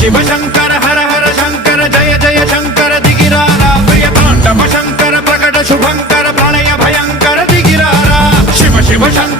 शिव शंकर हर हर शंकर जय जय शंकर दिगिरारा प्रिय तांडव शंकर प्रकट शुभंकर प्रणय भयंकर दिगिरारा शिव शिव शंकर